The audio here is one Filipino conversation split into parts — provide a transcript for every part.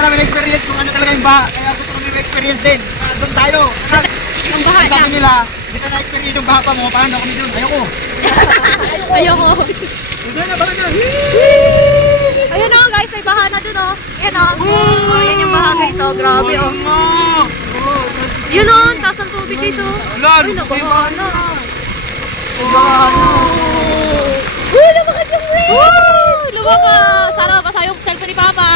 namin na-experience kung ano talaga yung baha. Kaya gusto namin ma-experience din. Kaya doon tayo. Yung baha Sabi lang. nila, hindi ka na-experience yung baha pa mo. Paano kami doon? Ayoko. Ayoko. Baka na. Ayun o guys, may baha na dun o. Ayan o. Oh, yan yung baha guys o. Grabe o. Yun o, taas ng tubig guys o. Ay, nabaha na. Nabaha na. Uy, lumakas yung rain! Woo! Lumakas! Sana mabasa yung cellphone ni Papa.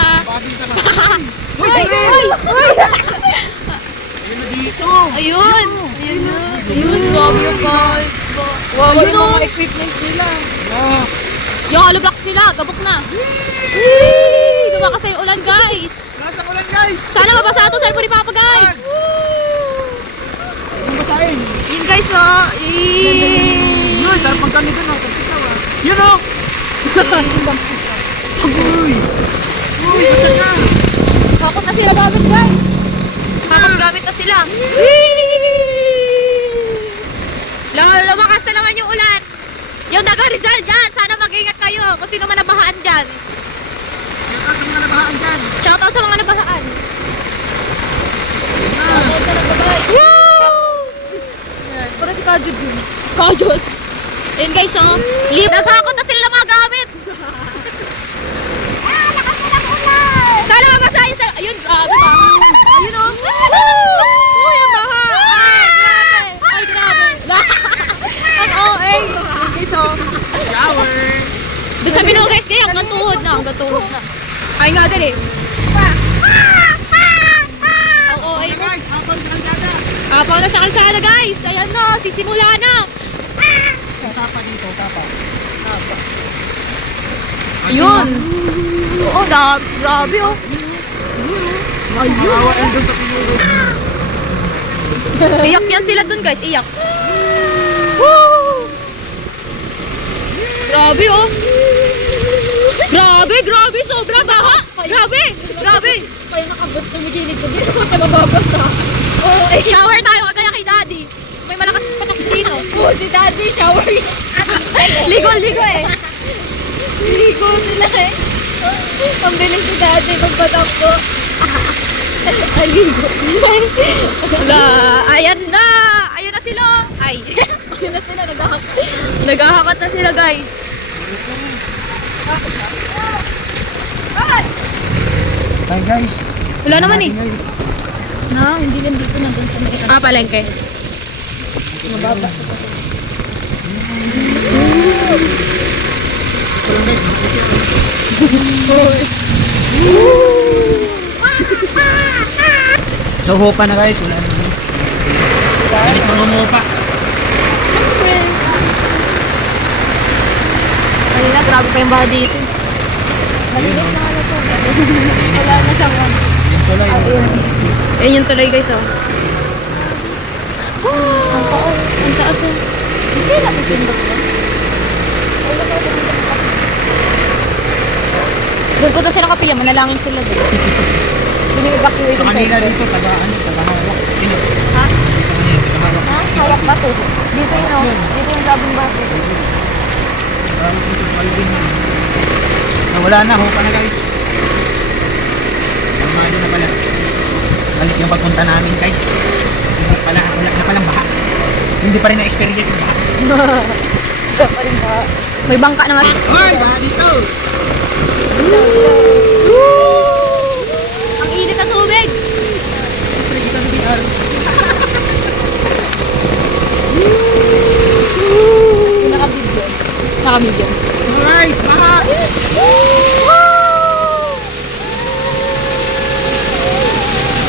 Uy, Uy! Darren! Uy! Ayun na dito. Ayun! Ayun na. Ayun, grabe yung bahay. Wow, ayun o. Equipment nila. Ah, Yung hollow blocks nila, gabok na. Whee! Lumakas yung ulan guys. nasa ulan guys. Sana mabasa ito cellphone ni Papa guys. Ang basahin. Yun guys o. Yun, sarap ang gano'n doon. Tagpisaw ah. Yun o. Uy. Uy, ganda na. Hakot na sila gamit guys. Hakot gamit na sila. Lumakas na naman yung ulan. Yung taga Rizal dyan, sana mag-ingat kayo kung sino man nabahaan dyan. Shoutout sa mga nabahaan dyan. Shoutout sa mga nabahaan. Para si Kajud yun. Kajot. Ayun guys oh. Naghakot na sila ng mga gamit. Lakas na ng ulan. Sana mabasahin sa... Ayun, grabe ba? Ayun oh. Uy, ang baha. Ay, grabe. Ang OA. Ayun guys oh. Shower. Doon sa Minoo guys, kaya hanggang tuhod na, hanggang tuhod na. Ay nga din eh. Ang OA Hey ko. guys, habang sa kalsada. Apaw na sa kalsada guys. Ayan na, sisimula na. Usapa dito, usapa. Ayun. Oo, grabe oh. Awa yan doon sa pinuro. Iyak yan sila dun guys, iyak. Woo! Grabe oh. Grabe, sobra baha. Grabe. Kaya nakabot na magilig ko dito. Kaya mababasa. Oh, shower tayo kagaya kay Daddy. May malakas patok dito. Oo, si Daddy shower. Ligo eh. Ligo sila eh. Ang bilis si Daddy magbatak ko. Aligo. Wala, ayan na. Ayun na sila. Ay. Yun na sila naghahakas. Naghahakat na sila guys. Hi guys. Wala naman eh. Guys. Na, hindi lang dito nandun sa may Ah, palengke. mababa. Ito lang guys, so hupa na guys, wala na. Bilis na humupa. Kanina, grabe pa yung baha dito. Malinis na ano to. Wala na siyang ano. Yung tuloy. Ayun yung tuloy guys oh. Ang taas oh. Hindi nakipindot ko. Doon ko na sila kapilya, manalangin sila doon. Doon yung evacuate So sa kanina ito. dito, taga-hawak. Sino? Ha? Dito kanina, taga-hawak. Ha? Hawak ba to? Dito yun oh. Dito yung grabing bato. Wala na, hupa na guys. Normali na pala. Balik yung pagpunta namin guys. Wala na palang baha. Hindi pa rin na-experience yung baha. Siya pa rin ba? May bangka na nga. Ay, baha dito! Ang init ng tubig. Naka-video. Naka-video. Guys, baha!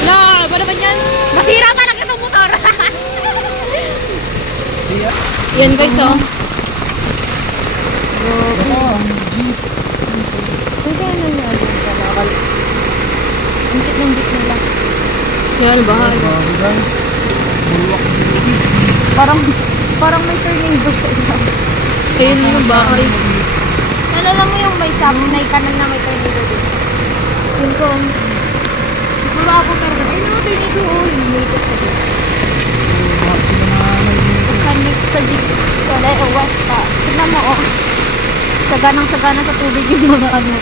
Wala, ba naman yan? Masira talaga itong motor. Yan guys oh. Kung kaya nangyari yung kalakal. Ang cute ng jeep nila. Yan, bahay. Grabe guys. Bulwak. Parang may tornado sa iba. Ayun yung bahay. Alam mo yung may may kanan na may tornado dito. Yun ko. Mabago pero ay no, tornado oh. Yung dito sa dito. Kanik sa jeep. Wala iwas pa. Tignan mo oh. Saganang-sagana sa tubig yung mga ano.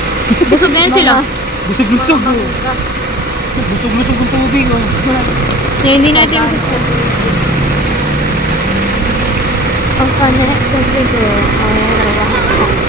Busog ngayon sila. Busog-lusog. Busog-lusog ng tubig. Oh. Hindi natin gusto. Ang kanet kasi ko ay rawas.